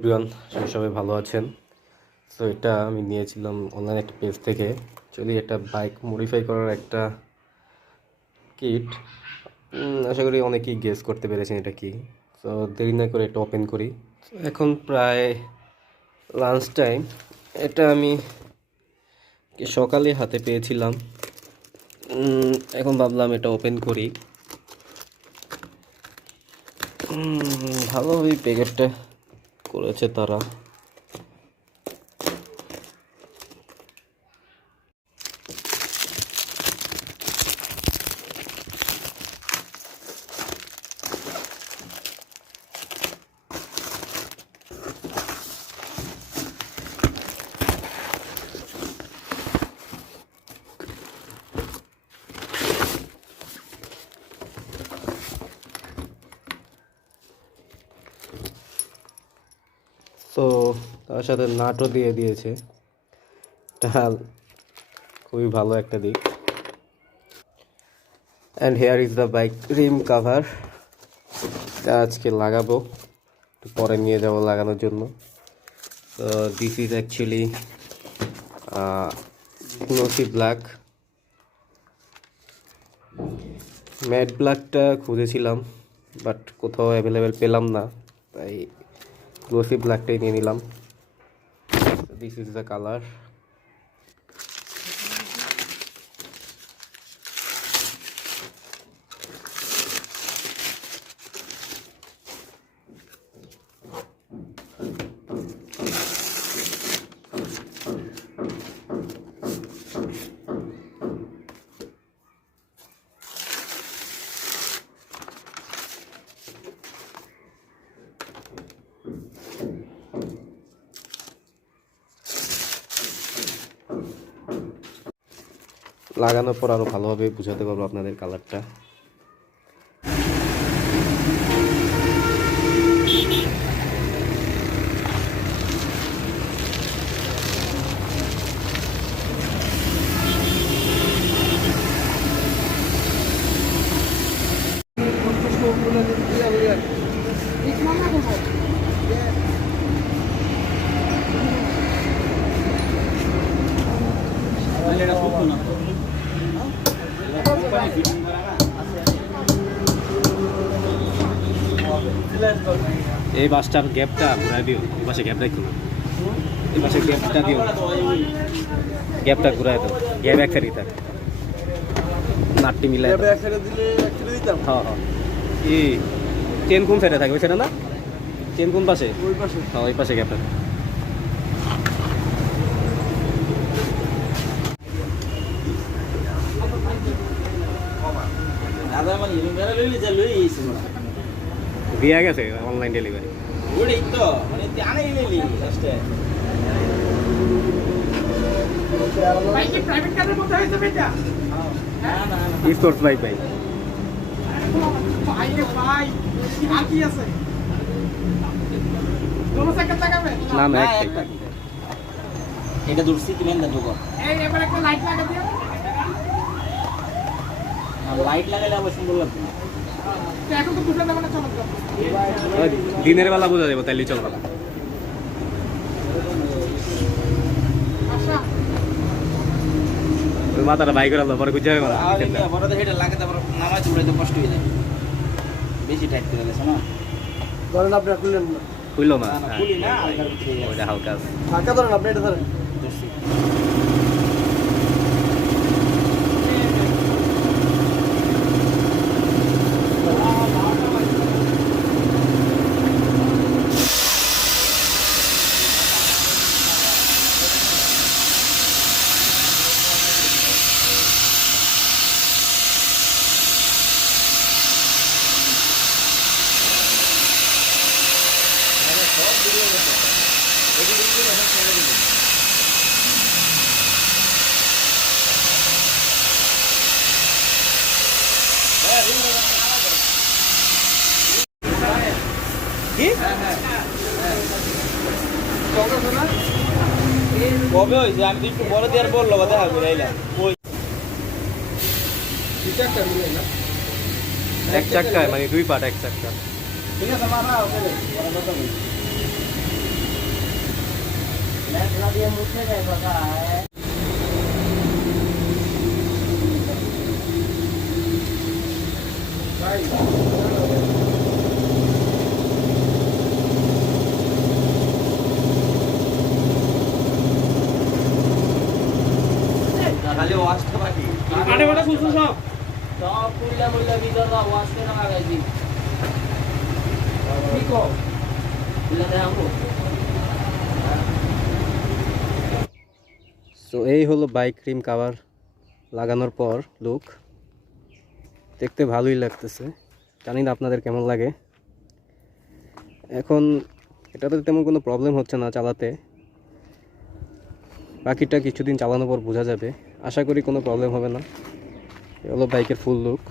Everyone, সবাই ভালো আছেন। তো এটা আমি নিয়েছিলাম অনলাইন একটা পেজ থেকে। অ্যাকচুয়ালি এটা বাইক মডিফাই করার একটা কিট। আশা করি অনেকেই গেস করতে পেরেছেন এটা কি। তো দেরি না করে এটা ওপেন করি। এখন প্রায় লাঞ্চ টাইম। এটা আমি সকালে হাতে পেয়েছিলাম। এখন ভাবলাম এটা ওপেন করি। ভালোভাবেই প্যাকেটটা করেছে তারা। তো তার সাথে নাটও দিয়ে দিয়েছে। এটা খুবই ভালো একটা দিক। And here is the bike rim cover. এটা আজকে লাগাবো, পরে নিয়ে যাব লাগানোর জন্য। তো this is actually glossy black. Matte ব্ল্যাকটা খুঁজেছিলাম বাট কোথাও অ্যাভেলেবেল পেলাম না, তাই গ্লোসি ব্ল্যাকটাই নিয়ে নিলাম। This is the colour. লাগানোর পর আরও ভালোভাবে বুঝাতে পারবো আপনাদের কালারটা। এই বাসটার গ্যাপটা ঘুরাই দিও, এই পাশে গ্যাপ রাখো না, এই পাশে গ্যাপটা দিও, গ্যাপটা ঘুরাই দাও। গ্যাপ এক সাইডে থাকে, নাটটি মিলাই দাও। হ্যাঁ হ্যাঁ, এই চেন কোন সাইডে থাকে? ওই সাইডে না, চেন কোন পাশে? ওই পাশে। হ্যাঁ, ওই পাশে গ্যাপটা। দিয়া গেছে অনলাইন ডেলিভারি। স্পোর্টস বাইক ভাই। না না, এটা দূরছি কি মেন্দা ঢোকো। লাইট লাগাইলে আবার সুন্দর লাগবে। দিনের বেলা বোঝা যাবো, তাইলে চল বেলা। মাথাটা বাইক করে পরে খুঁজে হবে। এটা লাগে তারপর নামাজ উড়াইতে কষ্ট হয়ে যায়, বেশি টাইট করে গেছে না। ধরেন আপনি খুললেন না, খুললো না, খুলি না, ওইটা হালকা ফাঁকা ধরেন আপনি, এটা ধরেন। কবে হয়েছে? আমি একটু বড় দিয়ে আর বললো বা দেখা করে আইলাম। এক চাক্কায়, মানে দুই পাট এক চাক্কা। ঠিক আছে মাথা খালি ওয়াশটা বাকি আরে ওটা খুলছো সব সব পুইলা মুইলা ভিতর দা ওয়াশ করে রাখা গাইছি কি কো পুইলা দেখাবো সো এই হলো বাইক রিম কভার লাগানোর পর লুক। দেখতে ভালোই লাগতেছে, জানি না আপনাদের কেমন লাগে। এখন এটাতে তেমন কোনো প্রবলেম হচ্ছে না চালাতে, বাকিটা কিছুদিন চালানোর পর বোঝা যাবে। আশা করি কোনো প্রবলেম হবে না। এই হলো বাইকের ফুল লুক।